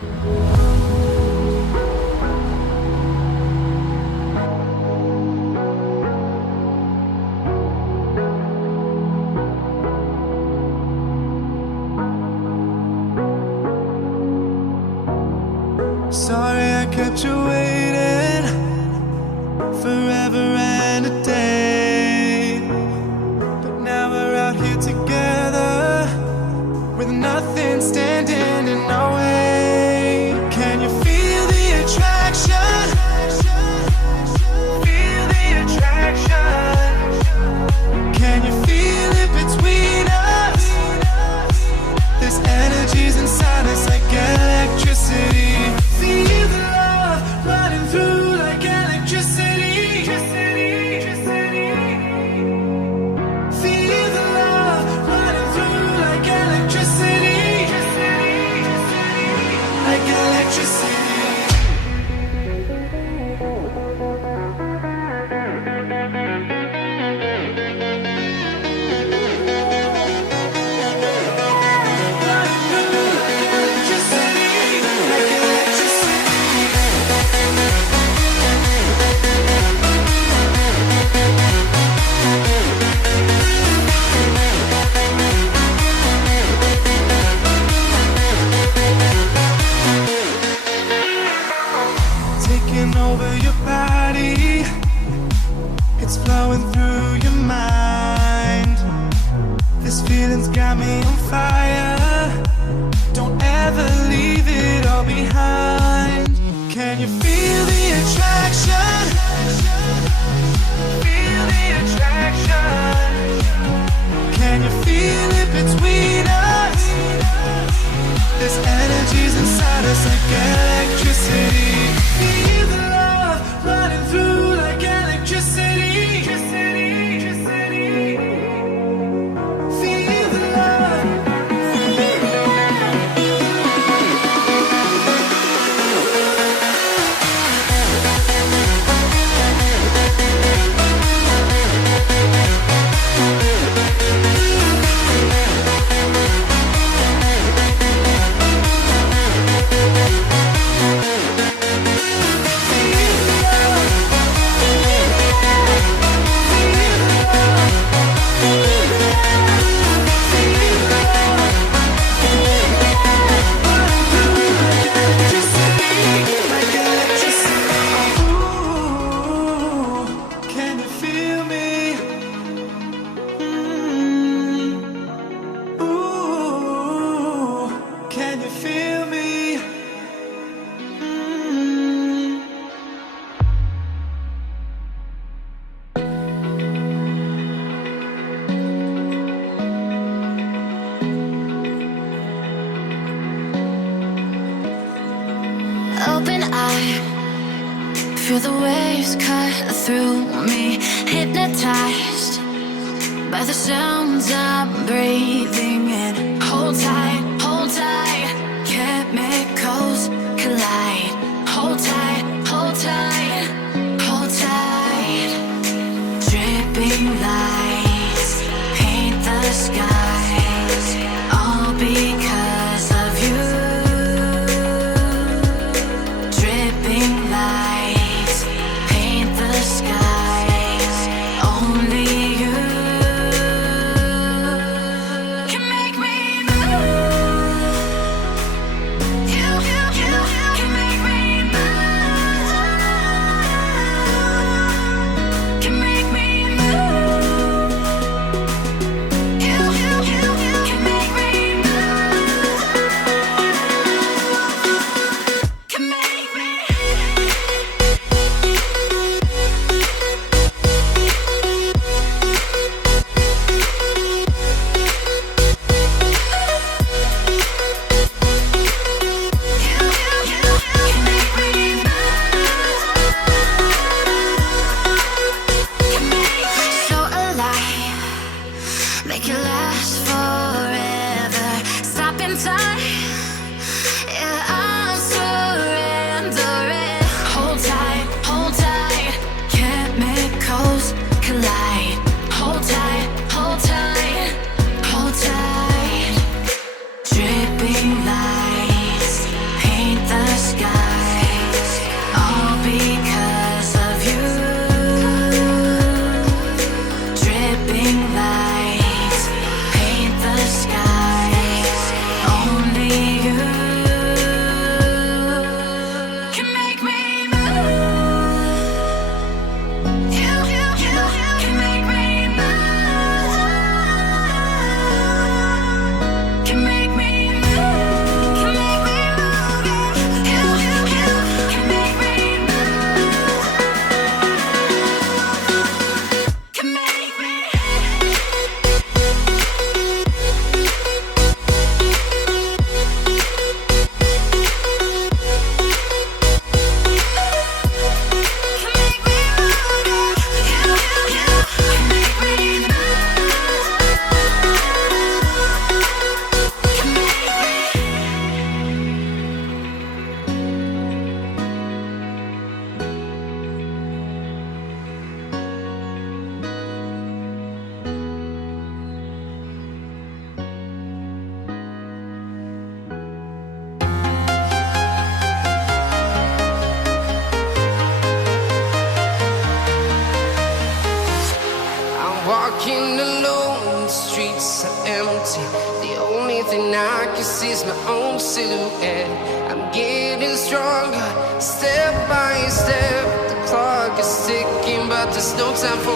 Sorry I kept you waiting forever and a day, but now we're out here together with nothing standing in our way. Can you feel the attraction? Feel the attraction. Can you feel it between us? This energy's inside us like electricity. Feel the love running through like electricity. Feel the love running through like electricity. Like electricity. Taking over your body, it's flowing through your mind. This feeling's got me on fire. Don't ever leave it all behind. Can you feel the attraction? Feel the attraction. Can you feel it between us? This energy's inside us like electricity. Feel the love running through like electricity. Feel the love. Can you feel me? Ooh, can you feel me? Open eye, feel the waves cut through me. Hypnotized by the sounds I'm breathing in. Hold tight, chemicals collide. Hold tight, hold tight, hold tight. Dripping lights paint the skies, all because of you. Dripping lights paint the skies, only you can make me move. You thing I can see is my own silhouette. I'm getting stronger, step by step. The clock is ticking, but there's no time for